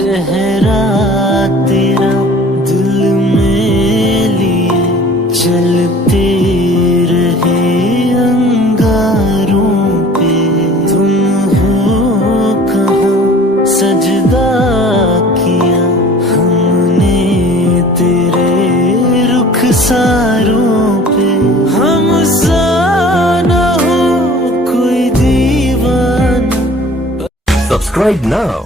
चेहरा तेरा दिल में लिए चलते रहे अंगारों पे। तुम हो कहाँ सजदा किया हमने तेरे रुखसारों पे। हम सा ना हो कोई दीवाना। Subscribe now